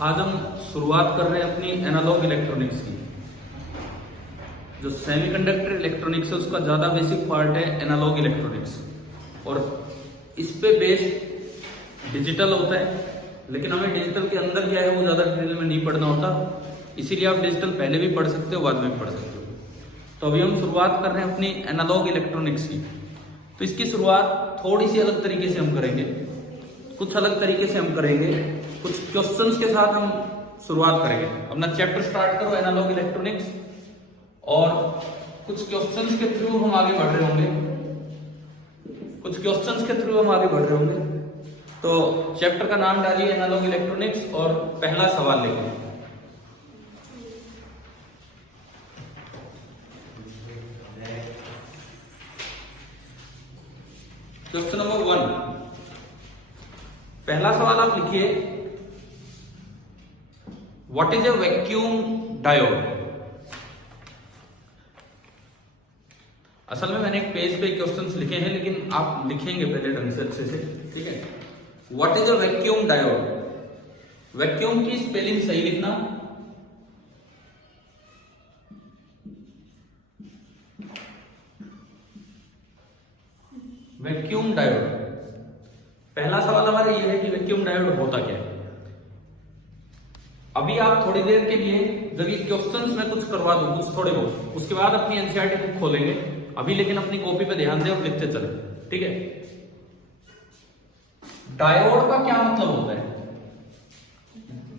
आज हम शुरुआत कर रहे हैं अपनी एनालॉग इलेक्ट्रॉनिक्स की। जो सेमीकंडक्टर इलेक्ट्रॉनिक्स है उसका ज़्यादा बेसिक पार्ट है एनालॉग इलेक्ट्रॉनिक्स, और इस पे बेस्ड डिजिटल होता है। लेकिन हमें डिजिटल के अंदर क्या है वो ज़्यादा डिटेल में नहीं पढ़ना होता, इसीलिए आप डिजिटल पहले भी पढ़ सकते हो, बाद में भी पढ़ सकते हो। तो अभी हम शुरुआत कर रहे हैं अपनी एनालॉग इलेक्ट्रॉनिक्स की। तो इसकी शुरुआत थोड़ी सी अलग तरीके से हम करेंगे, कुछ अलग तरीके से हम करेंगे, कुछ क्वेश्चंस के साथ हम शुरुआत करेंगे। अपना चैप्टर स्टार्ट करो एनालॉग इलेक्ट्रॉनिक्स, और कुछ क्वेश्चंस के थ्रू हम आगे बढ़ रहे होंगे। तो चैप्टर का नाम डालिए एनालॉग इलेक्ट्रॉनिक्स और पहला सवाल लिखिए। क्वेश्चन नंबर 1, पहला सवाल आप लिखिए, what is a vacuum diode. असल में मैंने एक पेज पे क्वेश्चंस लिखे हैं, लेकिन आप लिखेंगे पहले ढंग से अच्छे से, ठीक है। What is a vacuum diode. Vacuum की स्पेलिंग सही लिखना, वैक्यूम डायोड। पहला सवाल हमारा ये है कि वैक्यूम डायोड होता क्या है। अभी आप थोड़ी देर के लिए जब ये क्वेश्चंस मैं कुछ करवा दूं कुछ थोड़े बहुत, उसके बाद अपनी एनसीईआरटी बुक खोलेंगे। अभी लेकिन अपनी कॉपी पे ध्यान दें और लिखते चले, ठीक है। डायोड का क्या मतलब होता है।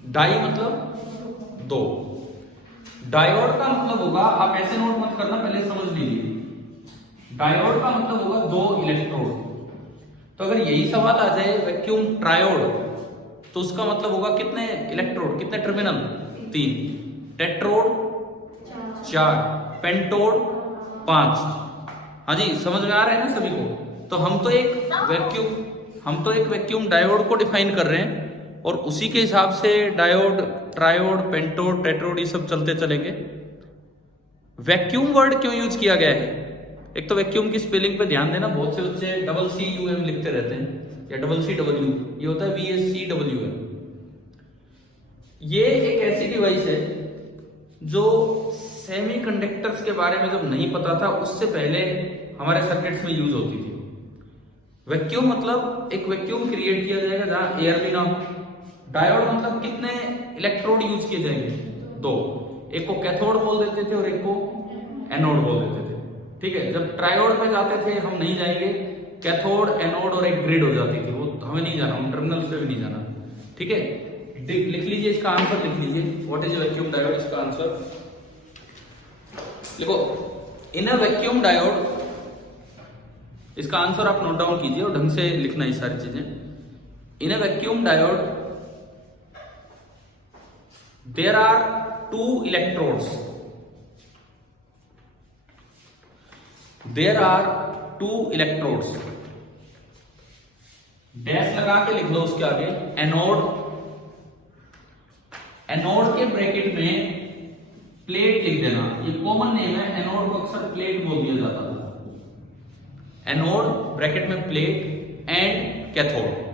डाई मतलब दो, डायोड का मतलब होगा, आप ऐसे नोट मत करना, पहले समझ लीजिए। डायोड का मतलब होगा दो इलेक्ट्रोड। तो अगर यही सवाल आ जाए वैक्यूम ट्रायोड, तो उसका मतलब होगा कितने इलेक्ट्रोड, कितने टर्मिनल, 3, टेट्रोड 4, पेंटोड 5। हाँ जी, समझ में आ रहा है ना सभी को। तो हम तो एक वैक्यूम डायोड को डिफाइन कर रहे हैं, और उसी के हिसाब से डायोड, ट्रायोड, पेंटोड, टेट्रोड ये सब चलते चलेंगे। वैक्यूम वर्ड क्यों यूज किया गया है। एक तो वैक्यूम की स्पेलिंग पे ध्यान देना, बहुत से बच्चे WCUM लिखते रहते हैं या WCW, ये होता है VSCWM। ये एक ऐसी डिवाइस है जो सेमीकंडक्टर्स के बारे में जब नहीं पता था उससे पहले हमारे सर्किट्स में यूज होती थी। वैक्यूम मतलब एक वैक्यूम क्रिएट किया जाएगा जहां एयर भी ना हो। डायोड मतलब कितने इलेक्ट्रोड यूज किए जाएंगे, 2, एक को कैथोड बोल देते थे और एक को एनोड बोल देते थे, ठीक है। जब ट्रायोड पे जाते थे हम नहीं जाएंगे, कैथोड, एनोड और एक ग्रिड हो जाती थी, वो हमें नहीं जाना, हम टर्मिनल्स पे भी नहीं जाना, ठीक है। लिख लीजिए इसका आंसर, लिख लीजिए व्हाट इज वैक्यूम डायोड। इसका आंसर देखो, इन अ वैक्यूम डायोड, इसका आंसर आप नोट डाउन कीजिए और ढंग से लिखना ये सारी चीजें। In a vacuum diode there are 2 electrodes, there are 2 electrodes, dash लगा के लिख लो उसके आगे, एनोड, एनोड के ब्रैकेट में प्लेट लिख देना, ये कॉमन नेम है, एनोड को अक्सर प्लेट बोल दिया जाता था। एनोड ब्रैकेट में प्लेट एंड कैथोड।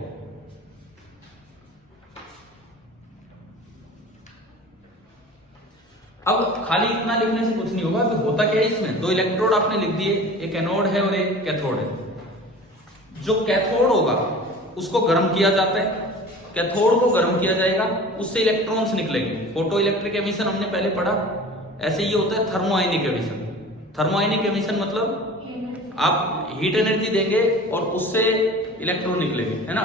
अब खाली इतना लिखने से कुछ नहीं होगा, तो होता क्या है इसमें, 2 इलेक्ट्रोड आपने लिख दिए, एक एनोड है और एक कैथोड है। जो कैथोड होगा उसको गर्म किया जाता है, कैथोड को गर्म किया जाएगा, उससे इलेक्ट्रॉन्स निकलेंगे। फोटो इलेक्ट्रिक एमिशन हमने पहले पढ़ा, ऐसे ही होता है थर्मोआयनिक एमिशन। थर्मोआयनिक एमिशन मतलब आप हीट एनर्जी देंगे और उससे इलेक्ट्रॉन निकलेंगे, है ना।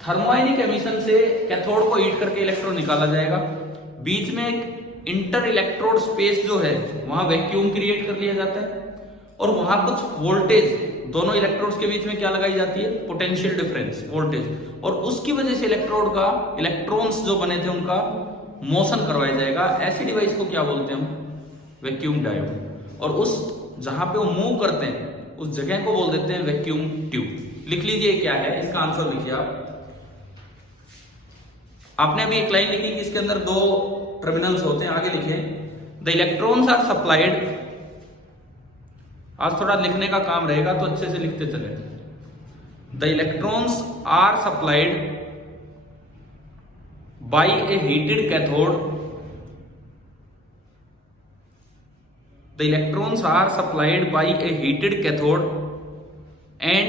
थर्मोआयनिक एमिशन से कैथोड को हीट करके इलेक्ट्रॉन निकाला जाएगा, बीच में एक इंटर इलेक्ट्रोड स्पेस जो है वहां वैक्यूम क्रिएट कर लिया जाता है, और वहां कुछ वोल्टेज दोनों इलेक्ट्रोड्स के बीच में क्या लगाई जाती है, पोटेंशियल डिफरेंस वोल्टेज, और उसकी वजह से इलेक्ट्रोड का, इलेक्ट्रॉन्स जो बने थे उनका मोशन करवाया जाएगा। ऐसी डिवाइस को क्या बोलते हैं हम, वैक्यूम डायोड। और उस जहां पे वो मूव करते हैं उस जगह को बोल देते हैं वैक्यूम ट्यूब। लिख लीजिए क्या है, इसका आंसर लिखिए आप। आपने अभी एक लाइन लिखी कि इसके अंदर 2 टर्मिनल्स होते हैं, आगे लिखिए, द इलेक्ट्रॉन्स आर सप्लाइड। आज थोड़ा लिखने का काम रहेगा तो अच्छे से लिखते चले। The electrons are supplied by a heated cathode, the electrons are supplied by a heated cathode and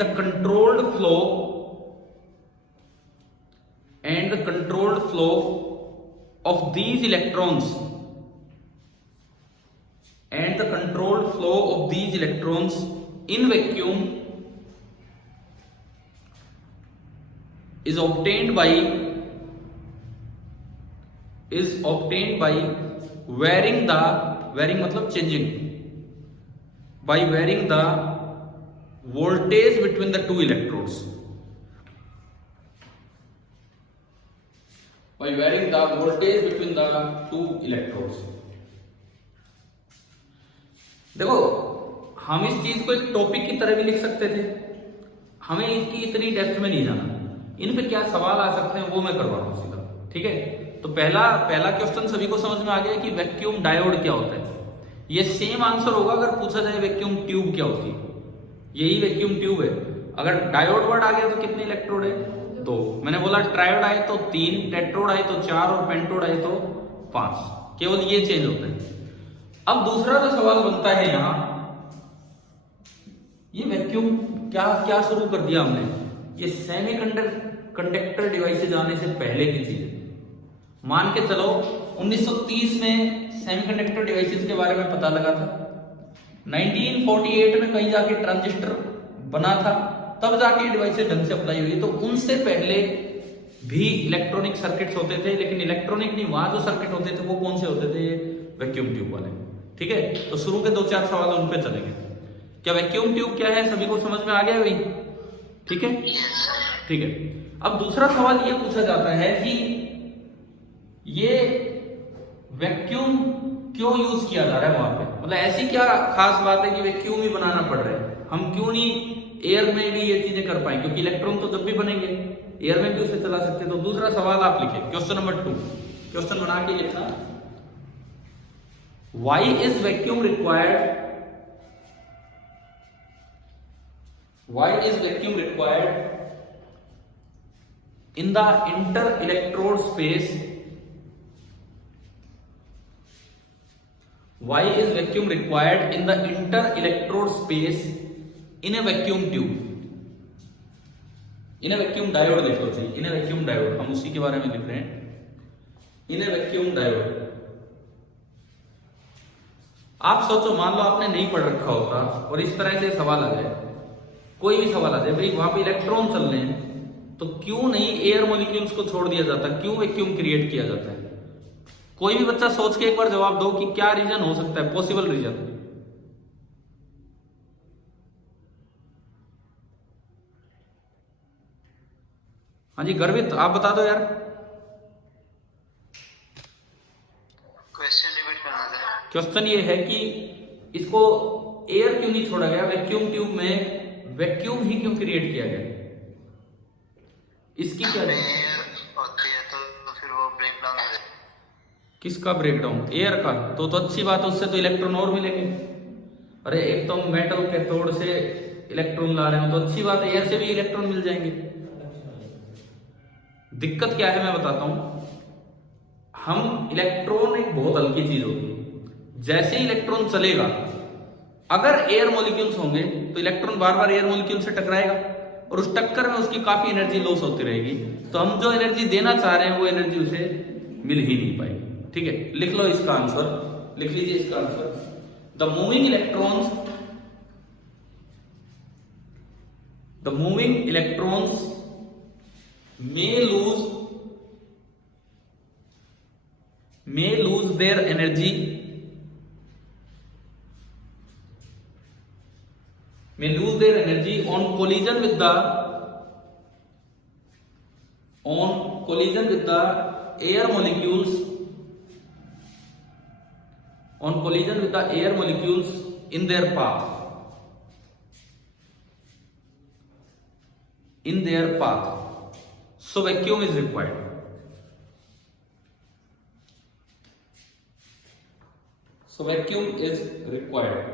the controlled flow of these electrons in vacuum is obtained by varying मतलब changing, by varying the voltage between the two electrodes, देखो हम इस चीज को एक topic की तरह भी लिख सकते थे, हमें इसकी इतनी डेप्थ में नहीं जाना, इन पे क्या सवाल आ सकते हैं वो मैं करवा रहा हूं सीधा। ठीक है, तो पहला क्वेश्चन सभी को समझ में आ गया कि वैक्यूम डायोड क्या होता है। ये सेम आंसर होगा अगर पूछा जाए वैक्यूम ट्यूब क्या होती है, यही वैक्यूम ट्यूब है। अगर डायोड वर्ड आ गया तो कितने इलेक्ट्रोड है? 2। मैंने बोला ट्रायोड आए तो 3, टेट्रोड आए तो 4 और पेंटोड आए तो 5, केवल ये चेंज होता है। अब दूसरा जो सवाल बनता है यहां, ये वैक्यूम क्या शुरू कर दिया हमने, ये सेमीकंडक्टर डिवाइसेज आने से पहले की चीज है। मान के चलो 1930 में सेमीकंडक्टर डिवाइसेज के बारे में पता लगा था, 1948 में कहीं जाके ट्रांजिस्टर बना था, तब जाके डिवाइसेज ढंग से अप्लाई हुई। तो उनसे पहले भी इलेक्ट्रॉनिक सर्किट्स होते थे, लेकिन इलेक्ट्रॉनिक नहीं, वहां जो सर्किट होते थे वो कौन से होते थे? ये वैक्यूम ट्यूब वाले। ठीक है, तो शुरू के 2-4 सवाल उन पे चलेंगे। क्या वैक्यूम ट्यूब क्या है सभी को समझ में आ गया भाई? ठीक है, ठीक है। अब दूसरा सवाल ये पूछा जाता है कि ये वैक्यूम क्यों यूज किया जा रहा है वहां पे, मतलब ऐसी क्या खास बात है कि वैक्यूम ही बनाना पड़ रहा है, हम क्यों नहीं एयर में भी ये चीजें कर पाए? क्योंकि इलेक्ट्रॉन तो जब भी बनेंगे एयर में भी उसे चला सकते हैं। तो दूसरा सवाल आप लिखे, क्वेश्चन नंबर 2, क्वेश्चन बना के लिखना, Why is vacuum required in the inter-electrode space? Why is vacuum required in the inter-electrode space in a vacuum tube? In a vacuum diode लिख लो चाहिए, in a vacuum diode, हम उसी के बारे में लिख रहे हैं। in a vacuum diode, आप सोचो, मान लो आपने नहीं पढ़ रखा होता और इस तरह से सवाल आ जाए, कोई भी सवाल आ जाए, भाई वहां पे इलेक्ट्रॉन चल रहे हैं तो क्यों नहीं एयर मॉलिक्यूल्स को छोड़ दिया जाता, क्यों वैक्यूम क्रिएट किया जाता है? कोई भी बच्चा सोच के एक बार जवाब दो कि क्या रीजन हो सकता है, पॉसिबल रीजन। हाँ जी गर्वित, आप बता दो यार। क्वेश्चन ये है कि इसको एयर क्यों नहीं छोड़ा गया वैक्यूम ट्यूब में, वैक्यूम ही क्यों क्रिएट किया गया, इसकी क्या है? एयर होती है तो फिर वो ब्रेक डाउन हो जाए। किसका ब्रेकडाउन? एयर का। तो अच्छी बात है, उससे तो इलेक्ट्रॉन और मिलेंगे। अरे एक तो मेटल कैथोड से इलेक्ट्रॉन ला रहे हो तो अच्छी बात है, एयर से भी इलेक्ट्रॉन मिल जाएंगे। दिक्कत क्या है मैं बताता हूं, हम इलेक्ट्रॉन एक बहुत हल्की चीज होती है, जैसे ही इलेक्ट्रॉन चलेगा अगर एयर मॉलिक्यूल्स होंगे तो इलेक्ट्रॉन बार बार एयर मॉलिक्यूल से टकराएगा और उस टक्कर में उसकी काफी एनर्जी लॉस होती रहेगी, तो हम जो एनर्जी देना चाह रहे हैं वो एनर्जी उसे मिल ही नहीं पाएगी। ठीक है, लिख लो इसका आंसर, लिख लीजिए इसका answer, the moving electrons may lose their energy on collision with the air molecules in their path. So vacuum is required.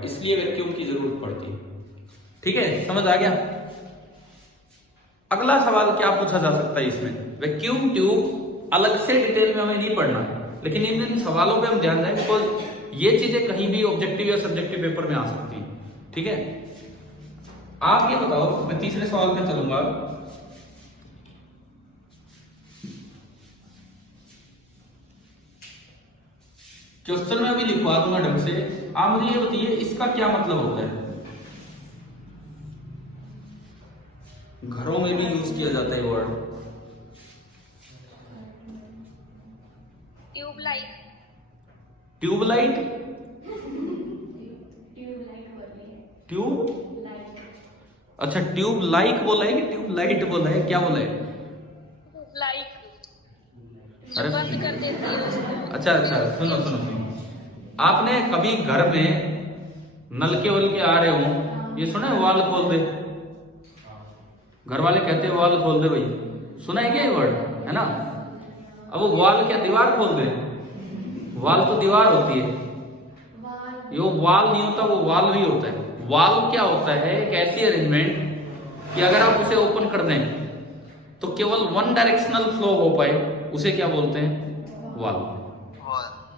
इसलिए वैक्यूम की जरूरत पड़ती है। ठीक है, समझ आ गया? अगला सवाल क्या पूछा जा सकता है इसमें, वैक्यूम ट्यूब अलग से डिटेल में हमें नहीं पढ़ना है, लेकिन इन सवालों पे हम ध्यान दें बिकॉज ये चीजें कहीं भी ऑब्जेक्टिव या सब्जेक्टिव पेपर में आ सकती है। ठीक है, आप ये बताओ, मैं तीसरे सवाल पे चलूंगा। क्वेश्चन में भी लिखवा दूंगा ढंग से, आप मुझे ये बताइए इसका क्या मतलब होता है। घरों में भी यूज किया जाता है वर्ड ट्यूबलाइट। ट्यूबलाइट, ट्यूब, अच्छा ट्यूब लाइक बोला है कि ट्यूब लाइट बोला है, क्या बोला है? लाइट अरे बंद कर देती है उसको। अच्छा अच्छा, सुनो सुनो सुनो, आपने कभी घर में नलके वलके आ रहे हो, ये सुना है वाल खोल दे, घर वाले कहते हैं वाल खोल दे भाई, सुना है क्या ये वर्ड, है ना? अब वो वाल क्या दीवार खोल दे? वाल तो दीवार होती है, ये वाल नहीं होता, वो वाल भी होता है। वाल क्या होता है? एक ऐसी अरेंजमेंट कि अगर आप उसे ओपन कर दें तो केवल वन डायरेक्शनल फ्लो हो पाए, उसे क्या बोलते हैं? वाल।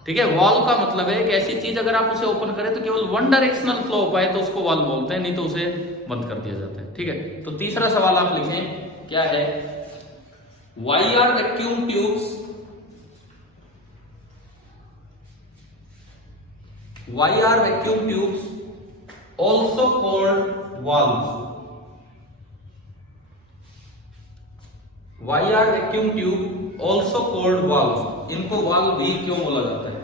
ठीक है, वॉल का मतलब है एक ऐसी चीज अगर आप उसे ओपन करें तो केवल वन डायरेक्शनल फ्लो हो पाए तो उसको वॉल बोलते हैं, नहीं तो उसे बंद कर दिया जाता है। ठीक है, तो तीसरा सवाल आप लिखें, क्या है? Why are vacuum tubes, why are vacuum tubes also called valves? Why are vacuum tube also called valves? इनको वाल्व भी क्यों बोला जाता है?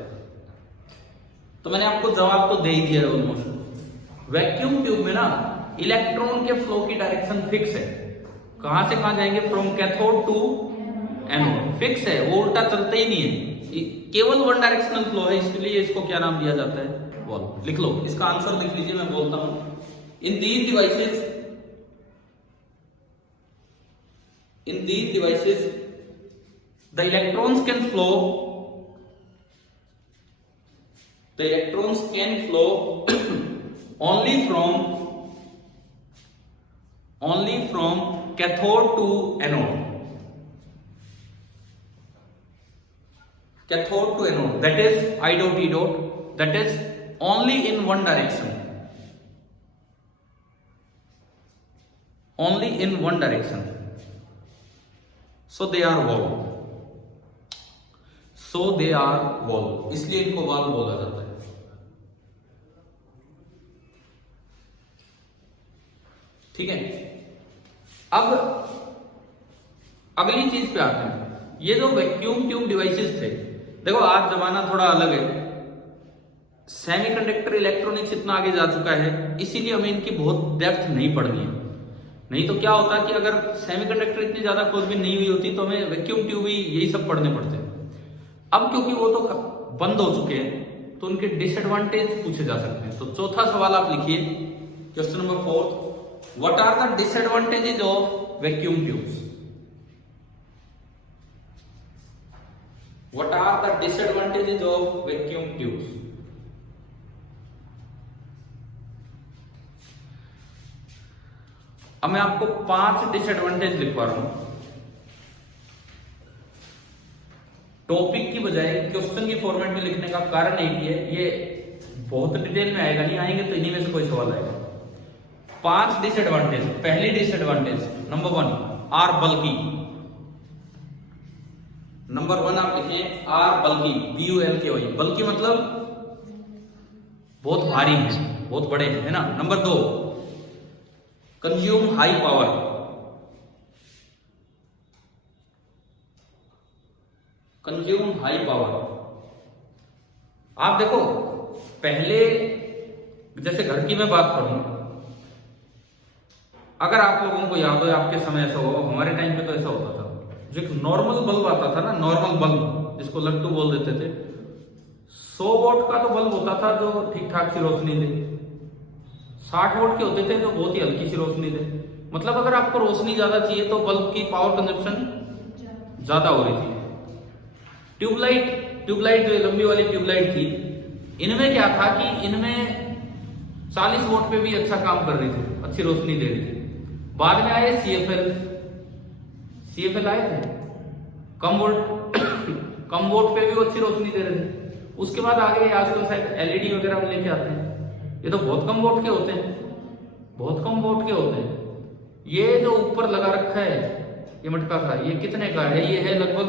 तो मैंने आपको जवाब तो दे ही दिया है ऑलमोस्ट। वैक्यूम ट्यूब में ना इलेक्ट्रॉन के फ्लो की डायरेक्शन फिक्स है, कहां से कहां जाएंगे? From cathode to anode, fix है, वो उल्टा चलता ही नहीं है, केवल वन डायरेक्शनल फ्लो है, इसलिए इसको क्या नाम दिया जाता है? वाल्व। लिख लो, इसका आंसर लिख लीजिए, मैं बोलता हूं। In these devices, the electrons can flow only from cathode to anode. Cathode to anode, that is I dot E dot, that is only in one direction. Only in one direction. So they are valve. So they are valve. इसलिए इनको valve बोला जाता है। ठीक है, अब अगली चीज पे आते हैं। ये जो वैक्यूम ट्यूब डिवाइसेस थे, देखो आज जमाना थोड़ा अलग है, सेमीकंडक्टर इलेक्ट्रॉनिक्स इतना आगे जा चुका है, इसीलिए हमें इनकी बहुत डेप्थ नहीं पढ़नी है। नहीं तो क्या होता कि अगर सेमीकंडक्टर इतनी ज्यादा खोजबीन नहीं हुई होती तो हमें वैक्यूम ट्यूब ही यही सब पढ़ने पड़ते। अब क्योंकि वो तो बंद हो चुके हैं तो उनके डिसएडवांटेज पूछे जा सकते हैं। तो चौथा सवाल आप लिखिए, question number 4, what are the disadvantages of vacuum tubes? What are the disadvantages of vacuum tubes? अब मैं आपको 5 डिसएडवांटेज लिखवा रहा हूं, टॉपिक की बजाय क्वेश्चन की फॉर्मेट में लिखने का कारण एक ही है, ये बहुत डिटेल में आएगा नहीं, आएंगे तो इन्हीं में से कोई सवाल आएगा। 5 डिसएडवांटेज। पहली डिसएडवांटेज नंबर 1, आर बल्कि। नंबर 1 आप लिखें, आर बल्कि, BULKY, बल्कि मतलब बहुत भारी है, बहुत बड़े हैं, है ना? Number 2, consume high power. Consume high power. आप देखो, पहले जैसे घर की मैं बात करूं, अगर आप लोगों को याद हो, आपके समय ऐसा हो, हमारे टाइम पे तो ऐसा होता था, जो एक नॉर्मल बल्ब आता था ना, नॉर्मल बल्ब जिसको लट्टू बोल देते थे, 100 वॉट का तो बल्ब होता था जो ठीक ठाक सी रोशनी दे, 60 वोल्ट के होते थे जो बहुत ही हल्की सी रोशनी दे। मतलब अगर आपको रोशनी ज्यादा चाहिए तो बल्ब की पावर कंजप्शन ज्यादा हो रही थी। ट्यूबलाइट जो लंबी वाली ट्यूबलाइट थी, इनमें क्या था कि इनमें 40 वोल्ट पे भी अच्छा काम कर रही थी, अच्छी रोशनी दे रही थी। बाद में आए CFL, CFL आए थे, कम वोल्ट पे भी वो अच्छी रोशनी दे रहे थे। उसके बाद आगे आजकल शायद LED वगैरह में लेके आते हैं, ये तो बहुत कम वोल्ट के होते हैं, बहुत कम वोल्ट के होते हैं। ये जो ऊपर लगा रखा है ये मटका का, ये कितने का है? ये है लगभग,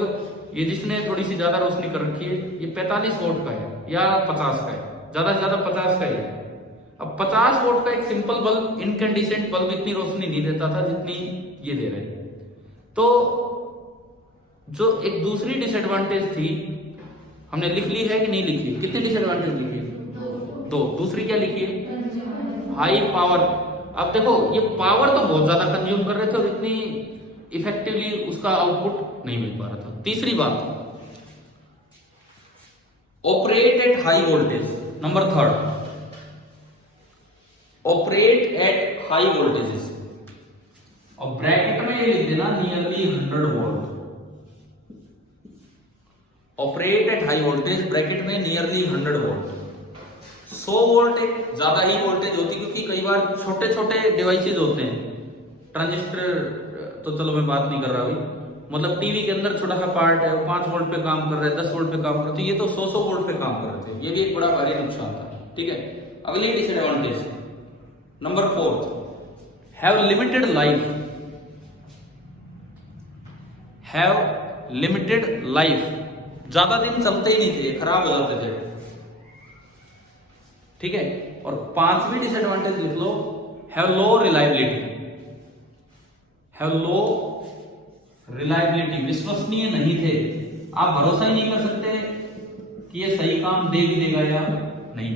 ये जिसने थोड़ी सी ज्यादा रोशनी कर रखी है ये 45 वोल्ट का है या 50 का है, ज्यादा से ज्यादा 50 का है। अब 50 वोल्ट का एक सिंपल बल्ब, इनकैंडिसेंट बल्ब इतनी रोशनी नहीं देता था जितनी ये दे रहे। तो जो एक दूसरी डिसएडवांटेज थी हमने लिख ली है कि नहीं लिखी? कितनी डिसएडवांटेज लिखी है? 2। दूसरी क्या लिखी है? High power. अब देखो ये पावर तो बहुत ज्यादा कंज्यूम कर रहे थे और इतनी इफेक्टिवली उसका आउटपुट नहीं मिल पा रहा था। तीसरी बात, operate at high voltage. Number 3, operate at high voltages. और ब्रैकेट में ये लिख देना nearly 100 volt. Operate at high voltage, bracket में नियरली 100 वोल्ट। 100 वोल्ट एक ज्यादा ही वोल्टेज होती, क्योंकि कई बार छोटे छोटे डिवाइसेज होते हैं, ट्रांजिस्टर तो चलो मैं बात नहीं कर रहा अभी, मतलब टीवी के अंदर छोटा सा पार्ट है, वो 5 वोल्ट पे काम कर रहा है, 10 वोल्ट पे काम कर रहे थे, ये तो 100 वोल्ट पे काम कर रहे थे। ये भी एक बड़ा भारी नुकसान था। ठीक है, अगली disadvantage number 4, have limited life. Have limited life, ज्यादा दिन चलते ही नहीं थे, खराब हो जाते थे। ठीक है, और 5वीं डिसएडवांटेज लिख लो, have low reliability. Have low reliability, विश्वसनीय नहीं थे। आप भरोसा ही नहीं कर सकते कि ये सही काम दे भी देगा या नहीं।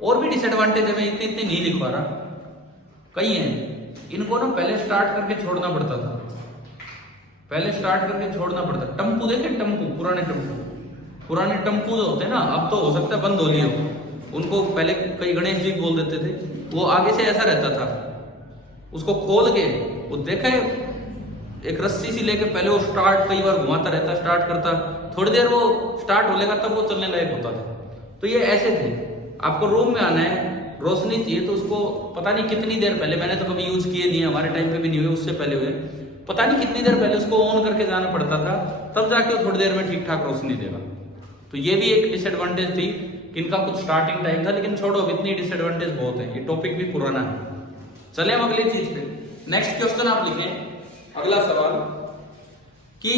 और भी डिसएडवांटेज है, मैं इतनी नहीं लिख पा रहा, कई हैं। इनको ना पहले स्टार्ट करके छोड़ना पड़ता था, पहले स्टार्ट करके छोड़ना पड़ता। टम्पू देखे, टम्पू, पुराने टम्पू जो होते हैं ना, अब तो हो सकता है बंद हो लिए हो, उनको पहले कई गणेश जी बोल देते थे। वो आगे से ऐसा रहता था, उसको खोल के वो देखा है एक रस्सी सी लेके पहले वो स्टार्ट कई बार घुमाता रहता, स्टार्ट करता, थोड़ी देर वो स्टार्ट हो लेगा तब वो चलने लायक होता था। तो ये ऐसे थे। आपको रूम में आना है, रोशनी चाहिए, तो उसको पता नहीं कितनी देर पहले, मैंने तो कभी यूज किए नहीं, हमारे टाइम पे भी नहीं हुए, उससे पहले हुए, पता नहीं कितनी देर पहले उसको ऑन करके जाना पड़ता था, तब जाके वो थोड़ी देर में ठीक ठाक रोशनी देगा। तो ये भी एक डिसएडवांटेज थी कि इनका कुछ स्टार्टिंग टाइम था, लेकिन छोड़ो, इतनी डिसएडवांटेज बहुत है, ये टॉपिक भी पुराना है। चले हम अगली चीज पे। नेक्स्ट क्वेश्चन आप लिखें, अगला सवाल कि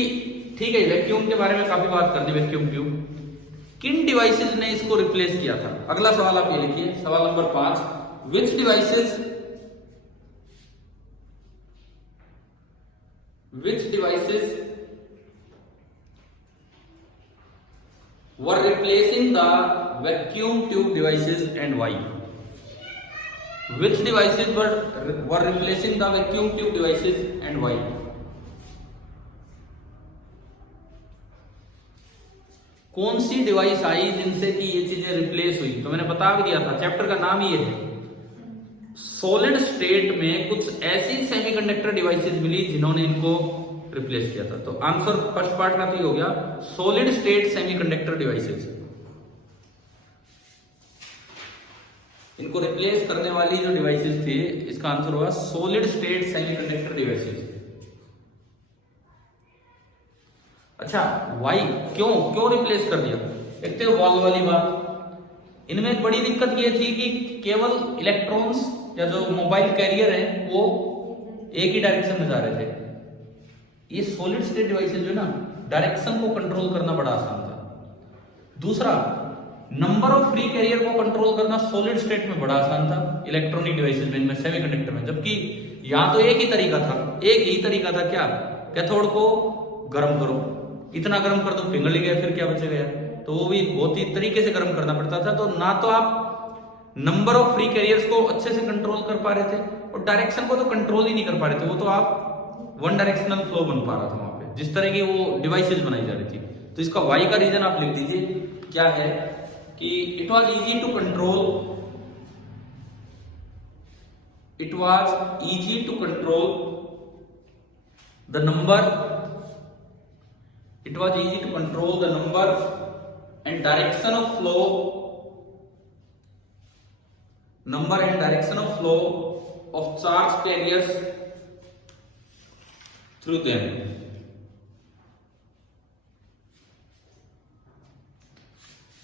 ठीक है, वैक्यूम के बारे में काफी बात कर दी, वैक्यूम ट्यूब, किन डिवाइसेस ने इसको रिप्लेस किया था? अगला सवाल आप ये लिखिए, सवाल number 5, which devices were replacing the vacuum tube devices and why? Which devices were replacing the vacuum tube devices and why? कौन सी डिवाइस आई जिनसे कि ये चीजें रिप्लेस हुई? तो मैंने बता भी दिया था, चैप्टर का नाम ही है, सॉलिड स्टेट में कुछ ऐसी सेमीकंडक्टर डिवाइसेस मिली जिन्होंने इनको रिप्लेस किया था। तो आंसर फर्स्ट पार्ट का तो हो गया, सॉलिड स्टेट सेमीकंडक्टर डिवाइसेस। इनको रिप्लेस करने वाली जो डिवाइसेस थी, इसका आंसर हुआ सॉलिड स्टेट सेमीकंडक्टर डिवाइसेस। अच्छा, वाई, क्यों रिप्लेस कर दिया? एक तो वॉल वाली बात, इनमें एक बड़ी दिक्कत ये थी कि केवल इलेक्ट्रॉन्स या जो मोबाइल कैरियर है वो एक ही डायरेक्शन में जा रहे थे। ये सॉलिड स्टेट डिवाइसेस जो ना, डायरेक्शन को कंट्रोल करना बड़ा आसान था। दूसरा, नंबर ऑफ फ्री कैरियर को कंट्रोल करना सॉलिड स्टेट में बड़ा आसान था, इलेक्ट्रॉनिक डिवाइसेस में, सेमीकंडक्टर में। जबकि यहां तो एक ही तरीका था, क्या? कैथोड को गर्म करो, इतना गर्म कर दो पिघल गया, फिर क्या बचेगा यार? तो वो भी बहुत ही तरीके से गर्म करना पड़ता था। तो ना तो आप नंबर ऑफ फ्री कैरियर्स को अच्छे से कंट्रोल कर पा रहे थे, और डायरेक्शन को तो कंट्रोल ही नहीं कर पा रहे थे। वो तो आप वन डायरेक्शनल फ्लो बन पा रहा था वहां पे, जिस तरह की वो डिवाइसेस बनाई जा रही थी। तो इसका वाई का रीजन आप लिख दीजिए, क्या है कि it was easy to control the number and direction of flow of charge carriers through them.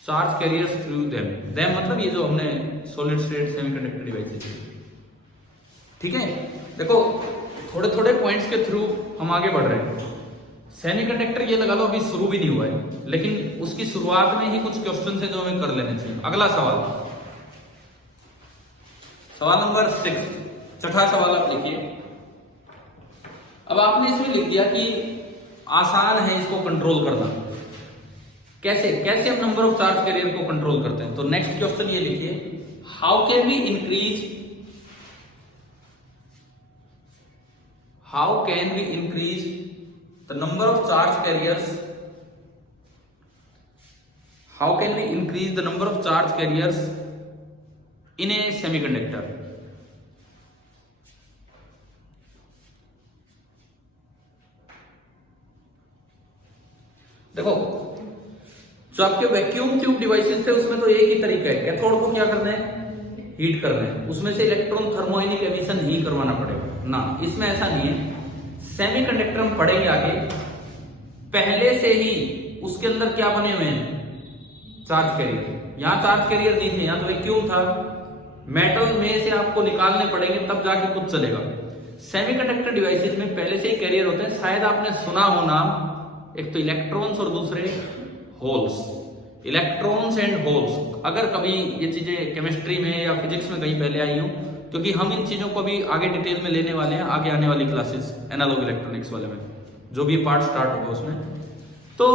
Charge carriers through them, them मतलब ये जो हमने सॉलिड स्टेट सेमीकंडक्टर डिवाइसेस, ठीक है। देखो थोड़े थोड़े पॉइंट्स के थ्रू हम आगे बढ़ रहे हैं। सेमीकंडक्टर ये लगा लो अभी शुरू भी नहीं हुआ है, लेकिन उसकी शुरुआत में ही कुछ क्वेश्चन है जो हमें कर लेने चाहिए। अगला सवाल, सवाल नंबर 6, छठा सवाल आप लिखिए। अब आपने इसमें लिख दिया कि आसान है इसको कंट्रोल करना, कैसे कैसे हम नंबर ऑफ चार्ज कैरियर को कंट्रोल करते हैं। तो नेक्स्ट क्वेश्चन ये लिखिए, how can we increase the number of charge carriers, how can we increase the number of charge carriers in a semiconductor? देखो जो आपके वैक्यूम ट्यूब डिवाइसेस थे उसमें तो एक ही तरीका है, कैथोड को क्या करना है, हीट करना है, उसमें से इलेक्ट्रॉन थर्मोइनिक एमिशन ही करवाना पड़ेगा ना। इसमें ऐसा नहीं है, सेमीकंडक्टर हम पढ़ेंगे आगे, पहले से ही उसके अंदर क्या बने हुए हैं, चार्ज कैरियर। यहां चार्ज कैरियर नहीं थे, यहां तो वैक्यूम था, मेटल में से आपको निकालने पड़ेंगे तब जाके कुछ चलेगा। सेमीकंडक्टर डिवाइसेस में पहले से ही कैरियर होते हैं। शायद आपने सुना हो नाम, एक तो इलेक्ट्रॉन्स और दूसरे होल्स, इलेक्ट्रॉन्स एंड होल्स। अगर कभी ये चीजें केमिस्ट्री में या फिजिक्स में कहीं पहले आई हो, क्योंकि हम इन चीजों को भी आगे डिटेल में लेने वाले हैं आगे आने वाली क्लासेस एनालॉग इलेक्ट्रॉनिक्स वाले में, जो भी पार्ट स्टार्ट होगा उसमें। तो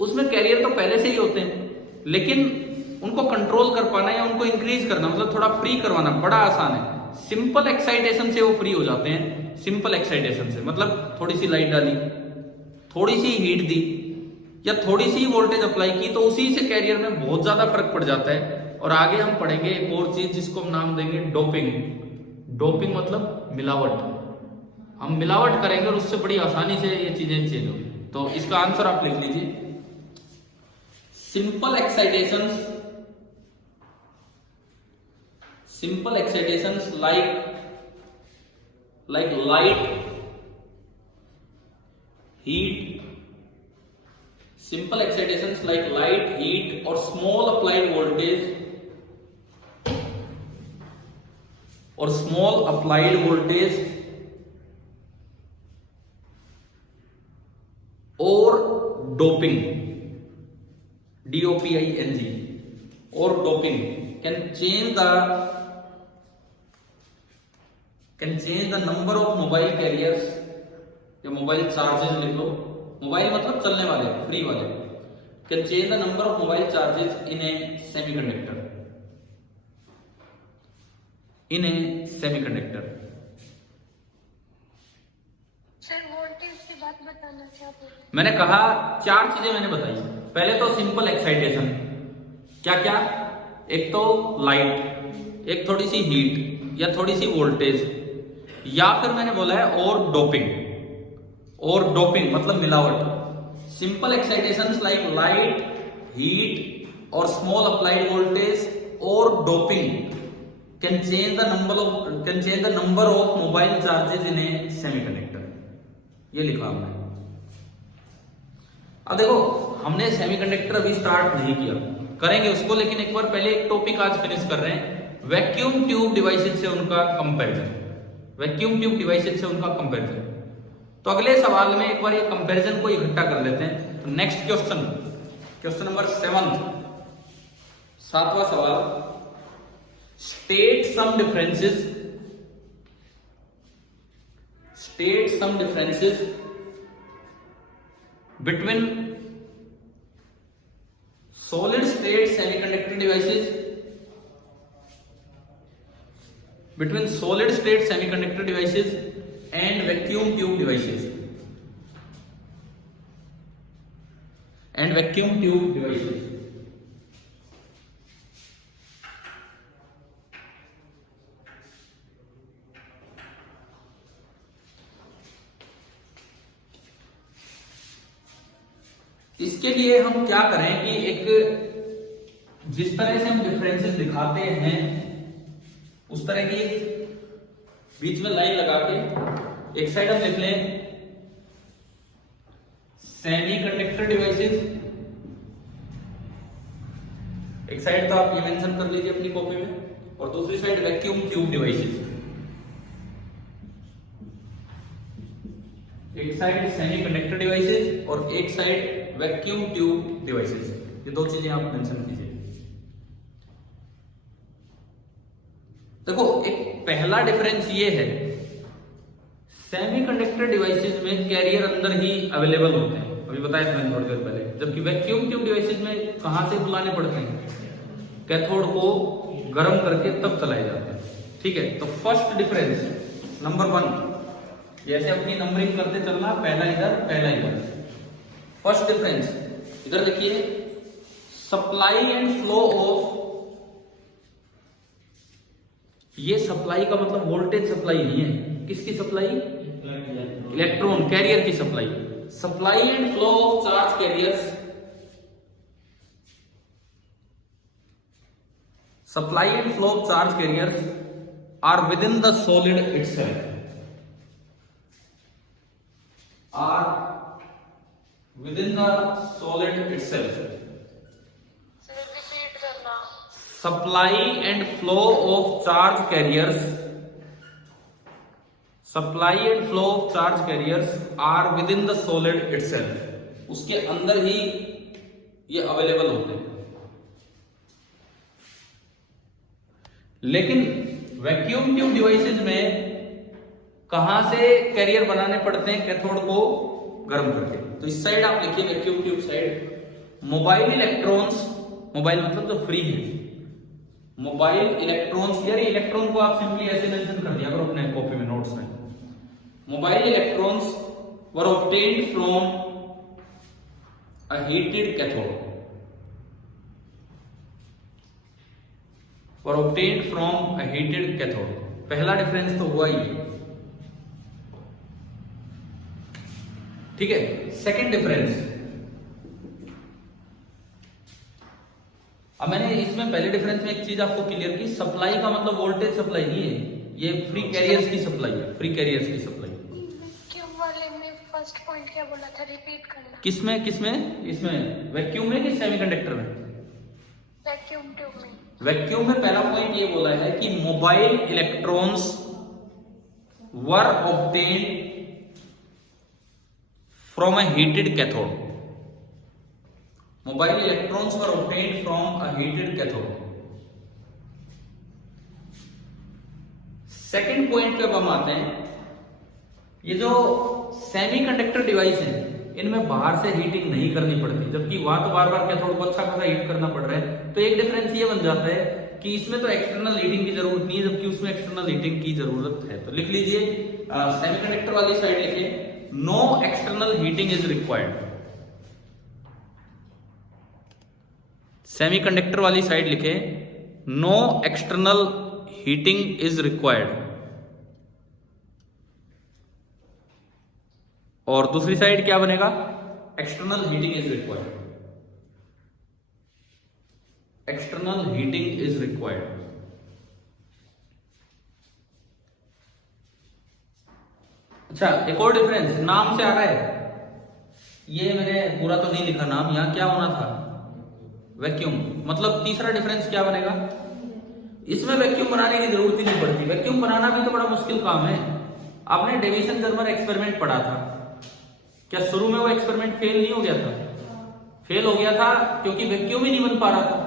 उसमें कैरियर तो पहले से ही होते हैं, लेकिन उनको कंट्रोल कर पाना या उनको इंक्रीज करना, मतलब थोड़ा फ्री करवाना बड़ा आसान है। सिंपल एक्साइटेशन से वो फ्री हो जाते हैं। सिंपल एक्साइटेशन से मतलब थोड़ी सी लाइट डाली, थोड़ी सी हीट दी या थोड़ी सी वोल्टेज अप्लाई की, तो उसी से कैरियर में बहुत ज्यादा फर्क पड़ जाता है। और आगे हम पढ़ेंगे एक और चीज जिसको हम नाम देंगे डोपिंग। डोपिंग मतलब मिलावट। हम मिलावट करेंगे और उससे बड़ी आसानी से ये चीजें चेंज होगी। तो इसका आंसर आप लिख लीजिए, simple एक्साइटेशंस like light, heat, simple excitations like light, heat or small applied voltage or doping, DOPING, or doping can change the number of mobile carriers या मोबाइल चार्जेस लिख लो, मोबाइल मतलब चलने वाले फ्री वाले, can change the number of mobile charges in A semiconductor. Sir voltage की बात बताना चाहते हैं। मैंने कहा 4 चीजें मैंने बताई। पहले तो सिंपल एक्साइटेशन, क्या क्या, एक तो लाइट, एक थोड़ी सी हीट या थोड़ी सी वोल्टेज, या फिर मैंने बोला है और डोपिंग मतलब मिलावट। सिंपल एक्साइटेशंस लाइक लाइट, हीट और स्मॉल अप्लाइड वोल्टेज और doping can change the number of mobile charges in A semiconductor. ये लिखा हमने। अब देखो हमने सेमीकंडक्टर अभी स्टार्ट नहीं किया, करेंगे उसको, लेकिन एक बार पहले एक टॉपिक आज फिनिश कर रहे हैं, वैक्यूम ट्यूब डिवाइसेस से उनका कंपैरिजन। तो अगले सवाल में एक बार ये कंपैरिजन को इकट्ठा कर लेते हैं। तो नेक्स्ट क्वेश्चन नंबर 7, 7वां सवाल, state some differences between solid state semiconductor devices and vacuum tube devices इसके लिए हम क्या करें कि एक जिस तरह से हम डिफरेंसेस दिखाते हैं उस तरह की बीच में लाइन लगा के एक साइड हम लिख लें सेमीकंडक्टर डिवाइसेस, एक साइड तो आप ये मेंशन कर लीजिए अपनी कॉपी में, और दूसरी साइड वैक्यूम ट्यूब डिवाइसेस। एक साइड सेमीकंडक्टर डिवाइसेस और एक साइड वैक्यूम ट्यूब डिवाइसेस, ये दो चीजें आप मेंशन कीजिए। देखो एक पहला डिफरेंस ये है, सेमीकंडक्टर डिवाइसेस में कैरियर अंदर ही अवेलेबल होते हैं, अभी बताया था मैंने थोड़ी देर पहले, जबकि वैक्यूम ट्यूब डिवाइसेस में कहां से बुलाने पड़ते हैं, कैथोड को गर्म करके तब चलाए जाते हैं। ठीक है, तो फर्स्ट डिफरेंस नंबर 1, जैसे अपनी नंबरिंग करते चलना, पहला इधर पहला इधर। फर्स्ट डिफरेंस इधर देखिए, सप्लाई एंड फ्लो ऑफ, ये सप्लाई का मतलब वोल्टेज सप्लाई नहीं है, किसकी सप्लाई, इलेक्ट्रॉन कैरियर की supply. Supply and flow of charge carriers, supply and flow of charge carriers are within the solid itself, are within the solid itself. Sir repeat करना। Supply and flow of charge carriers, supply and flow of charge carriers are within the solid itself. उसके अंदर ही ये available होते हैं। लेकिन vacuum tube devices में कहां से कैरियर बनाने पड़ते हैं, कैथोड को गर्म करके। तो इस साइड आप लिखिए vacuum tube side, mobile electrons, mobile मतलब जो फ्री है, मोबाइल इलेक्ट्रॉन्स, यार इलेक्ट्रॉन को आप सिंपली ऐसे मेंशन कर दिया करो अपने कॉपी में, नोट्स में। Mobile electrons were obtained from a heated cathode, were obtained from a heated cathode. पहला डिफरेंस तो हुआ ही, ठीक है। सेकंड डिफरेंस, अब मैंने इसमें पहले डिफरेंस में एक चीज आपको क्लियर की, सप्लाई का मतलब वोल्टेज सप्लाई नहीं है, ये फ्री कैरियर्स की सप्लाई है, फ्री कैरियर्स की सप्लाई। वैक्यूम वाले में फर्स्ट पॉइंट क्या बोला था, रिपीट करना। किसमें किसमें, इसमें वैक्यूम में कि सेमीकंडक्टर में? वैक्यूम ट्यूब में। वैक्यूम में पहला पॉइंट ये बोला है कि mobile electrons were obtained from a heated cathode, mobile electrons were obtained from a heated cathode। Second point पे अब हम आते हैं, ये जो सेमीकंडक्टर डिवाइस है इनमें बाहर से हीटिंग नहीं करनी पड़ती, जबकि वहां तो बार बार कैथोड को अच्छा खासा हीट करना पड़ रहा है। तो एक डिफरेंस ये बन जाता है कि इसमें तो एक्सटर्नल हीटिंग की जरूरत नहीं है, जबकि उसमें एक्सटर्नल हीटिंग की जरूरत है। तो लिख लीजिए, सेमीकंडक्टर वाली साइड लिखिए, no external heating is required। Semiconductor वाली साइड लिखे, no external heating is required, और दूसरी साइड क्या बनेगा, external heating is required, external heating is required। अच्छा, एक और डिफरेंस नाम से आ रहा है, ये मैंने पूरा तो नहीं लिखा नाम, यहां क्या होना था, वैक्यूम। मतलब तीसरा डिफरेंस क्या बनेगा, इसमें वैक्यूम बनाने की जरूरत ही नहीं पड़ती। वैक्यूम बनाना भी तो बड़ा मुश्किल काम है। आपने डेविसन जर्मर एक्सपेरिमेंट पढ़ा था, क्या शुरू में वो एक्सपेरिमेंट फेल नहीं हो गया था? फेल हो गया था क्योंकि वैक्यूम ही नहीं बन पा रहा था,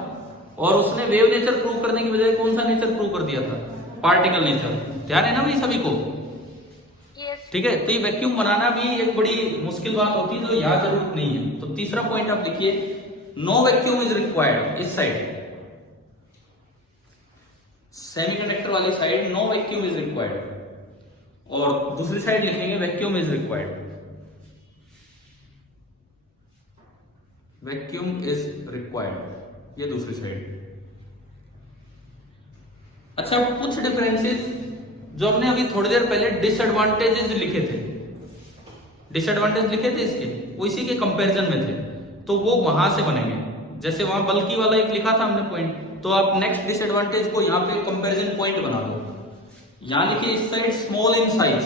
और उसने वेव नेचर प्रूव करने की बजाय कौन सा नेचर प्रूव कर दिया था, पार्टिकल नेचर। ध्यान है ना भाई सभी को? ठीक है, तो ये वैक्यूम बनाना भी एक बड़ी मुश्किल बात होती है, तो यहां जरूरत नहीं है। तो तीसरा पॉइंट आप लिखिए, नो वैक्यूम इज रिक्वायर्ड। इस साइड सेमीकंडक्टर वाली side no vacuum is required, और दूसरी साइड लिखेंगे vacuum is required, vacuum is required, ये दूसरी साइड। अच्छा, कुछ डिफरेंसेस जो हमने अभी थोड़ी देर पहले डिसएडवांटेजेस लिखे थे, डिसएडवांटेज लिखे थे इसके, वो इसी के कंपैरिजन में थे, तो वो वहां से बनेंगे। जैसे वहां बल्कि वाला एक लिखा था हमने पॉइंट, तो आप नेक्स्ट डिसएडवांटेज को यहाँ पे कंपैरिजन पॉइंट बना दो। यहां लिखिए इस side small in size,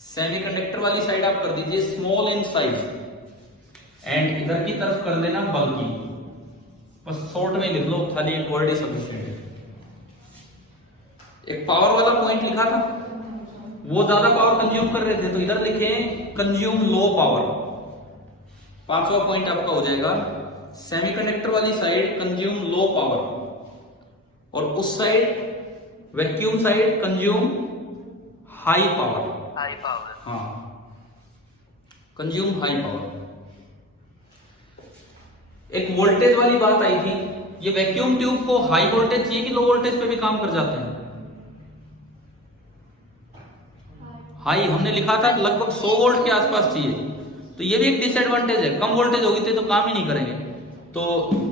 semiconductor वाली साइड आप कर दीजिए स्मॉल इन साइज एंड इधर की तरफ कर देना बल्कि। बस शॉर्ट में लिख लो, खाली एक वर्ड ही सफिशिएंट है। एक पावर वाला पॉइंट लिखा था, वो ज्यादा पावर कंज्यूम कर रहे थे, तो इधर लिखे कंज्यूम लो पावर। पांचवा पॉइंट आपका हो जाएगा सेमीकंडक्टर वाली साइड कंज्यूम लो पावर, और उस side vacuum side consume high power. High power. हाँ, कंज्यूम हाई पावर। एक वोल्टेज वाली बात आई थी, ये वैक्यूम ट्यूब को हाई वोल्टेज चाहिए कि लो वोल्टेज पे भी काम कर जाते हैं? हाई हमने लिखा था लगभग 100 वोल्ट के आसपास चाहिए, तो ये भी एक डिसएडवांटेज है। कम वोल्टेज होगी तो काम ही नहीं करेंगे। तो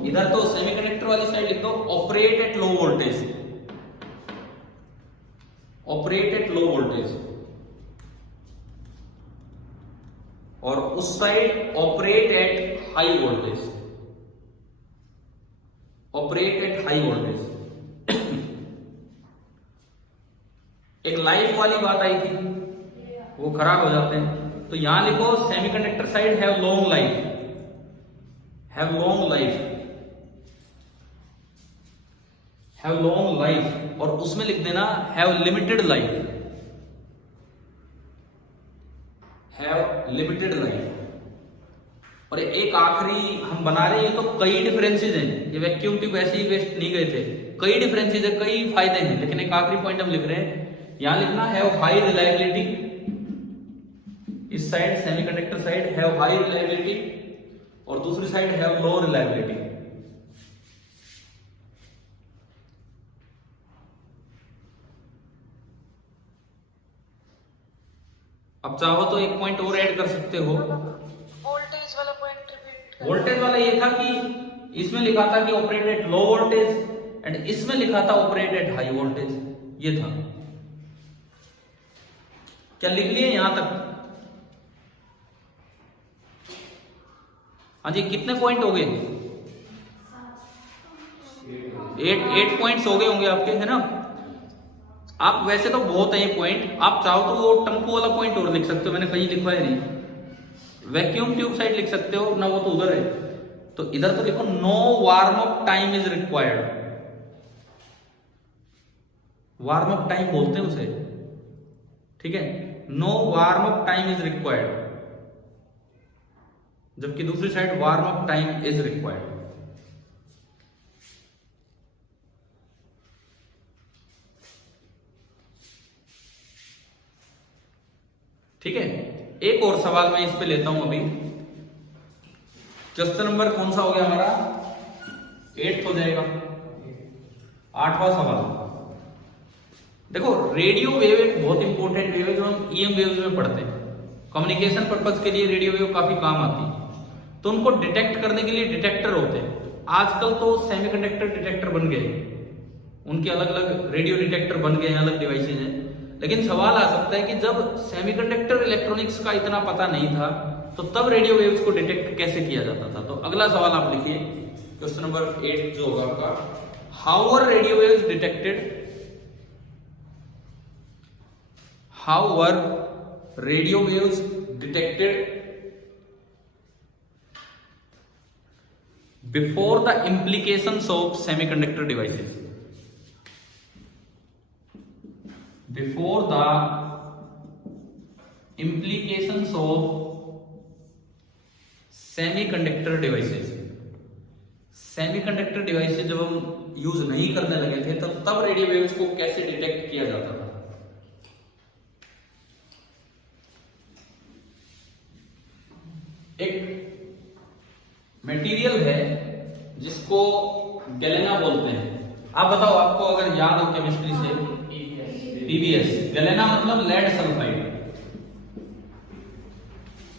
इधर तो सेमीकंडक्टर वाली साइड लिख दो operate at low voltage, operate at low voltage, और उस side operate at high voltage, operate at high voltage. एक लाइफ वाली बात आई थी, वो खराब हो जाते हैं, तो यहां लिखो semiconductor side have long life, have long life, have long life, और उसमें लिख देना have limited life, have limited life. और एक आखिरी हम बना रहे हैं, तो कई डिफरेंसेस हैं, ये वैक्यूम ट्यूब ऐसे ही वेस्ट नहीं गए थे, कई डिफरेंसेस है, कई फायदे हैं, लेकिन एक आखिरी पॉइंट हम लिख रहे हैं, यहां लिखना हैव हाई रिलायबिलिटी। इस side semiconductor side have high reliability, और दूसरी साइड हैव लो रिलायबिलिटी। अब चाहो तो एक पॉइंट और ऐड कर सकते हो। वोल्टेज वाला पॉइंट रिपीट कर। वोल्टेज वाला ये था कि इसमें लिखा था कि operate at low voltage, and इसमें लिखा था ऑपरेट एट हाई वोल्टेज, ये था। क्या लिख लिए यहां तक? हाँ जी, कितने पॉइंट हो गए? 8 पॉइंट्स हो गए होंगे आपके, है ना? आप वैसे तो बहुत है ये पॉइंट, आप चाहो तो वो टंपू वाला पॉइंट और लिख सकते हो, मैंने कहीं लिखवाया नहीं। वैक्यूम ट्यूब साइड लिख सकते हो ना, वो तो उधर है। तो इधर तो लिखो no warm up time is required, warm up time बोलते हैं उसे, ठीक है? No warm up time is required, जबकि दूसरी side warm up time is required. ठीक है, एक और सवाल मैं इस पे लेता हूं अभी। क्वेश्चन नंबर कौन सा हो गया हमारा? 8 हो जाएगा। 8वां सवाल देखो, रेडियो वेव एक बहुत इंपॉर्टेंट वेव है जो हम ईएम वेव्स में पढ़ते हैं। कम्युनिकेशन पर्पज के लिए रेडियो वेव काफी काम आती है, तो उनको डिटेक्ट करने के लिए डिटेक्टर होते हैं। आजकल तो सेमीकंडक्टर डिटेक्टर बन गए, उनके अलग अलग रेडियो डिटेक्टर बन गए हैं, अलग डिवाइसेज हैं। लेकिन सवाल आ सकता है कि जब सेमीकंडक्टर इलेक्ट्रॉनिक्स का इतना पता नहीं था, तो तब रेडियो वेव्स को डिटेक्ट कैसे किया जाता था? तो अगला सवाल आप लिखिए, क्वेश्चन नंबर 8 जो होगा आपका, how were radio waves detected, how were radio waves detected before the implications of semiconductor devices, before the implications of semiconductor devices। Semiconductor devices जब हम यूज नहीं करने लगे थे, तब रेडियो वेव्स को कैसे डिटेक्ट किया जाता था? एक मटेरियल है जिसको गैलेना बोलते हैं। आप बताओ, आपको अगर याद हो केमिस्ट्री से, पीबीएस। गैलेना मतलब लेड सल्फाइड।